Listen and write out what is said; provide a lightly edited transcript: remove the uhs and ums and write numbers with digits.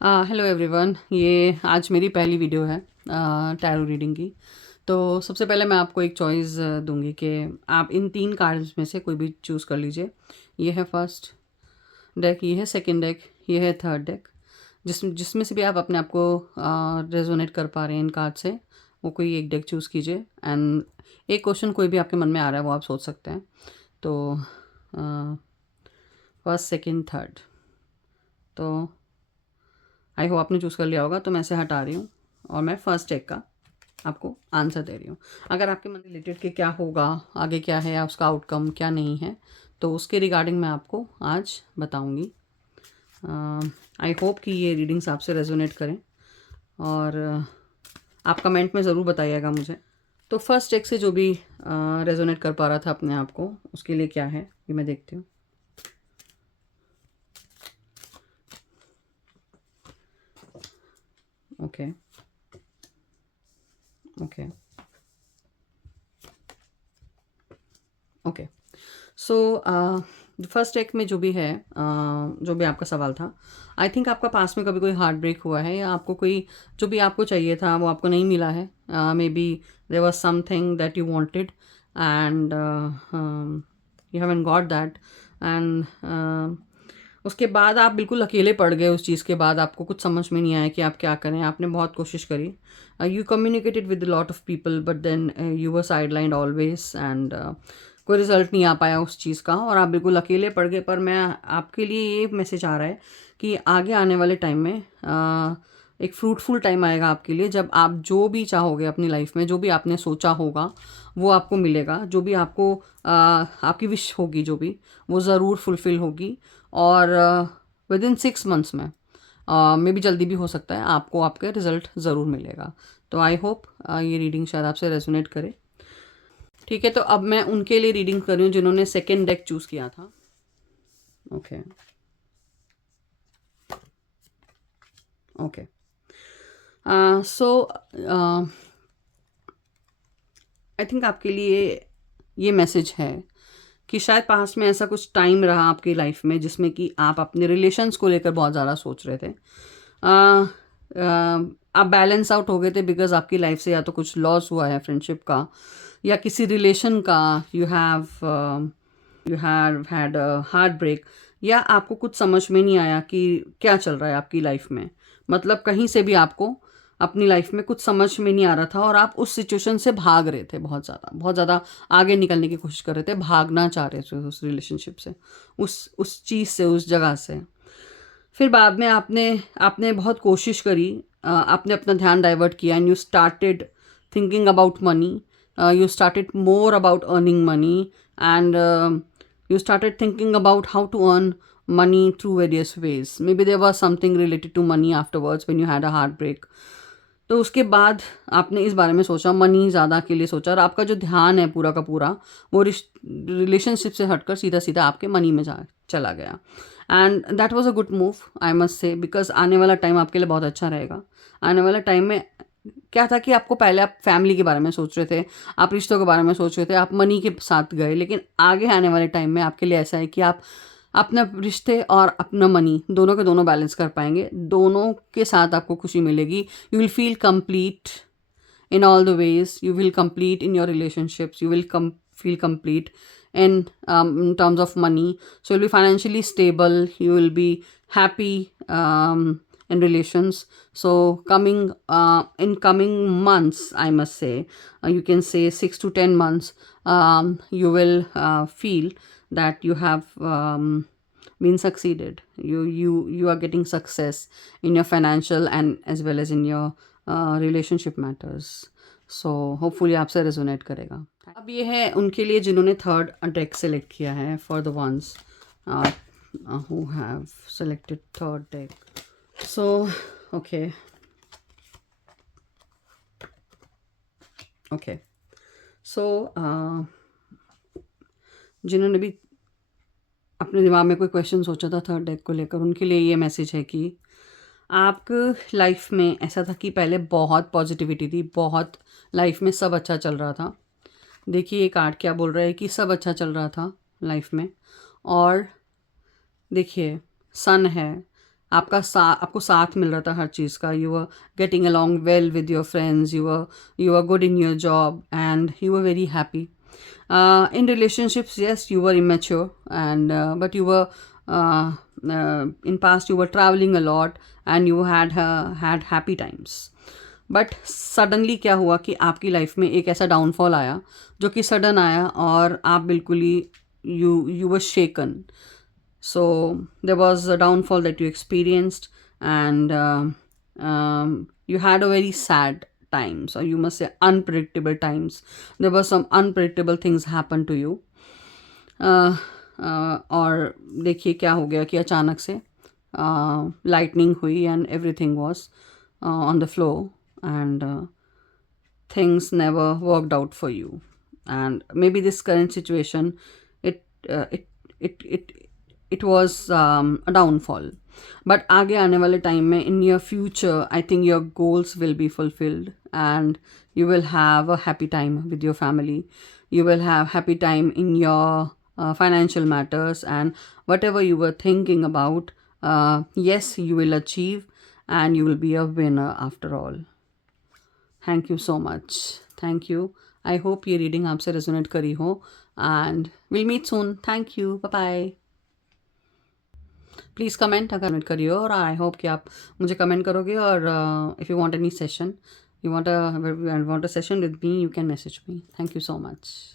Hello everyone, ये आज मेरी पहली वीडियो है टैरो रीडिंग की। तो सबसे पहले मैं आपको एक चॉइस दूंगी कि आप इन 3 कार्ड्स में से कोई भी चूज़ कर लीजिए। ये है फर्स्ट डेक, ये है सेकंड डेक, ये है थर्ड डेक। जिसमें से भी आप अपने आप को रेजोनेट कर पा रहे हैं इन कार्ड से, वो कोई एक डेक चूज़ कीजिए। एंड एक क्वेश्चन कोई भी आपके मन में आ रहा है वो आप सोच सकते हैं। तो फर्स्ट सेकंड थर्ड, तो आई होप आपने चूज़ कर लिया होगा। तो मैं इसे हटा रही हूँ और मैं फर्स्ट डेक का आपको आंसर दे रही हूँ। अगर आपके मन रिलेटेड के क्या होगा, आगे क्या है या उसका आउटकम क्या नहीं है, तो उसके रिगार्डिंग मैं आपको आज बताऊँगी। आई होप कि ये रीडिंग्स आपसे रेजोनेट करें और आप कमेंट में ज़रूर बताइएगा मुझे। तो फर्स्ट डेक से जो भी रेजोनेट कर पा रहा था अपने आप को, उसके लिए क्या है ये मैं देखती हूँ। Okay okay okay. So first एक में जो भी है, जो भी आपका सवाल था, आई थिंक आपका पास में कभी कोई हार्ट ब्रेक हुआ है या आपको कोई जो भी आपको चाहिए था वो आपको नहीं मिला है। May be there was something that you wanted and you haven't got that. And उसके बाद आप बिल्कुल अकेले पड़ गए। उस चीज़ के बाद आपको कुछ समझ में नहीं आया कि आप क्या करें। आपने बहुत कोशिश करी, you communicated with lot of people, but then you were sidelined always and कोई रिजल्ट नहीं आ पाया उस चीज़ का और आप बिल्कुल अकेले पड़ गए। पर मैं आपके लिए ये मैसेज आ रहा है कि आगे आने वाले टाइम में एक फ्रूटफुल टाइम आएगा आपके लिए, जब आप जो भी चाहोगे अपनी लाइफ में, जो भी आपने सोचा होगा वो आपको मिलेगा। जो भी आपको आपकी विश होगी, जो भी, वो ज़रूर फुलफ़िल होगी। और विद इन 6 मंथ्स में, मे बी जल्दी भी हो सकता है, आपको आपके रिज़ल्ट ज़रूर मिलेगा। तो आई होप ये रीडिंग शायद आपसे रेजोनेट करे। ठीक है, तो अब मैं उनके लिए रीडिंग कर रही हूँ जिन्होंने सेकेंड डेक चूज़ किया था। Okay okay. So I think आपके लिए ये मैसेज है कि शायद पास में ऐसा कुछ टाइम रहा आपकी लाइफ में जिसमें कि आप अपने रिलेशंस को लेकर बहुत ज़्यादा सोच रहे थे। आप बैलेंस आउट हो गए थे बिकॉज आपकी लाइफ से या तो कुछ लॉस हुआ है फ्रेंडशिप का या किसी रिलेशन का। You have had a heartbreak, या आपको कुछ समझ में नहीं आया कि क्या चल रहा है आपकी लाइफ में। मतलब कहीं से भी आपको अपनी लाइफ में कुछ समझ में नहीं आ रहा था और आप उस सिचुएशन से भाग रहे थे, बहुत ज़्यादा आगे निकलने की कोशिश कर रहे थे, भागना चाह रहे थे उस रिलेशनशिप से, उस चीज़ से, उस जगह से। फिर बाद में आपने आपने बहुत कोशिश करी, आपने अपना ध्यान डाइवर्ट किया and you started thinking about money. You started more about earning money and you started thinking about how to earn money through various ways. Maybe there was something related to money afterwards when you had a heartbreak. तो उसके बाद आपने इस बारे में सोचा, money ज़्यादा के लिए सोचा, और आपका जो ध्यान है पूरा का पूरा वो रिलेशनशिप से हटकर सीधा सीधा आपके मनी में जा चला गया। And that was a good move, I must say, because आने वाला टाइम आपके लिए बहुत अच्छा रहेगा। आने वाले टाइम में क्या था कि आपको पहले आप फैमिली के बारे में सोच रहे थे, आप रिश्तों के बारे में सोच रहे थे, आप मनी के साथ गए, लेकिन आगे आने वाले टाइम में आपके लिए ऐसा है कि आप अपना रिश्ते और अपना मनी दोनों के दोनों बैलेंस कर पाएंगे। दोनों के साथ आपको खुशी मिलेगी। You will feel complete in all the ways. You will complete in your relationships. You will feel complete in terms of money. So you'll be financially stable. You will be happy in relations. So in coming months, I must say, you can say 6 to 10 months, you will feel that you have been succeeded. You are getting success in your financial and as well as in your relationship matters. So hopefully आपसे resonate करेगा। अब ये है उनके लिए जिन्होंने third deck select किया है, for the ones who have selected third deck. So okay okay. So जिन्होंने भी अपने दिमाग में कोई क्वेश्चन सोचा था थर्ड डेक को लेकर, उनके लिए ये मैसेज है कि आपके लाइफ में ऐसा था कि पहले बहुत पॉजिटिविटी थी, बहुत लाइफ में सब अच्छा चल रहा था। देखिए ये कार्ड क्या बोल रहा है कि सब अच्छा चल रहा था लाइफ में। और देखिए सन है, आपको साथ मिल रहा था हर चीज़ का. You were getting along well with your friends, you were good in your job and you were very happy. In relationships, yes, you were immature, and but you were in past you were traveling a lot and you had happy times. But suddenly क्या हुआ कि आपकी life में एक ऐसा downfall आया जो कि सडन आया और आप बिल्कुल ही you were shaken. So there was a downfall that you experienced, and you had a very sad times, or you must say unpredictable times. There were some unpredictable things happen to you. और देखिए क्या हो गया कि अचानक से lightning हुई and everything was on the flow, and things never worked out for you. And maybe this current situation, it it it was a downfall. But आगे आने वाले टाइम में, in your future, I think your goals will be fulfilled and you will have a happy time with your family. You will have happy time in your financial matters, and whatever you were thinking about, yes, you will achieve, and you will be a winner after all. Thank you so much. Thank you. I hope ये reading आपसे resonate करी हो, and will meet soon. Thank you. Bye bye. Please comment अगर comment करिए, और I hope कि आप मुझे कमेंट करोगे. और if you want any session, you want a session with me, you can message me. Thank you so much.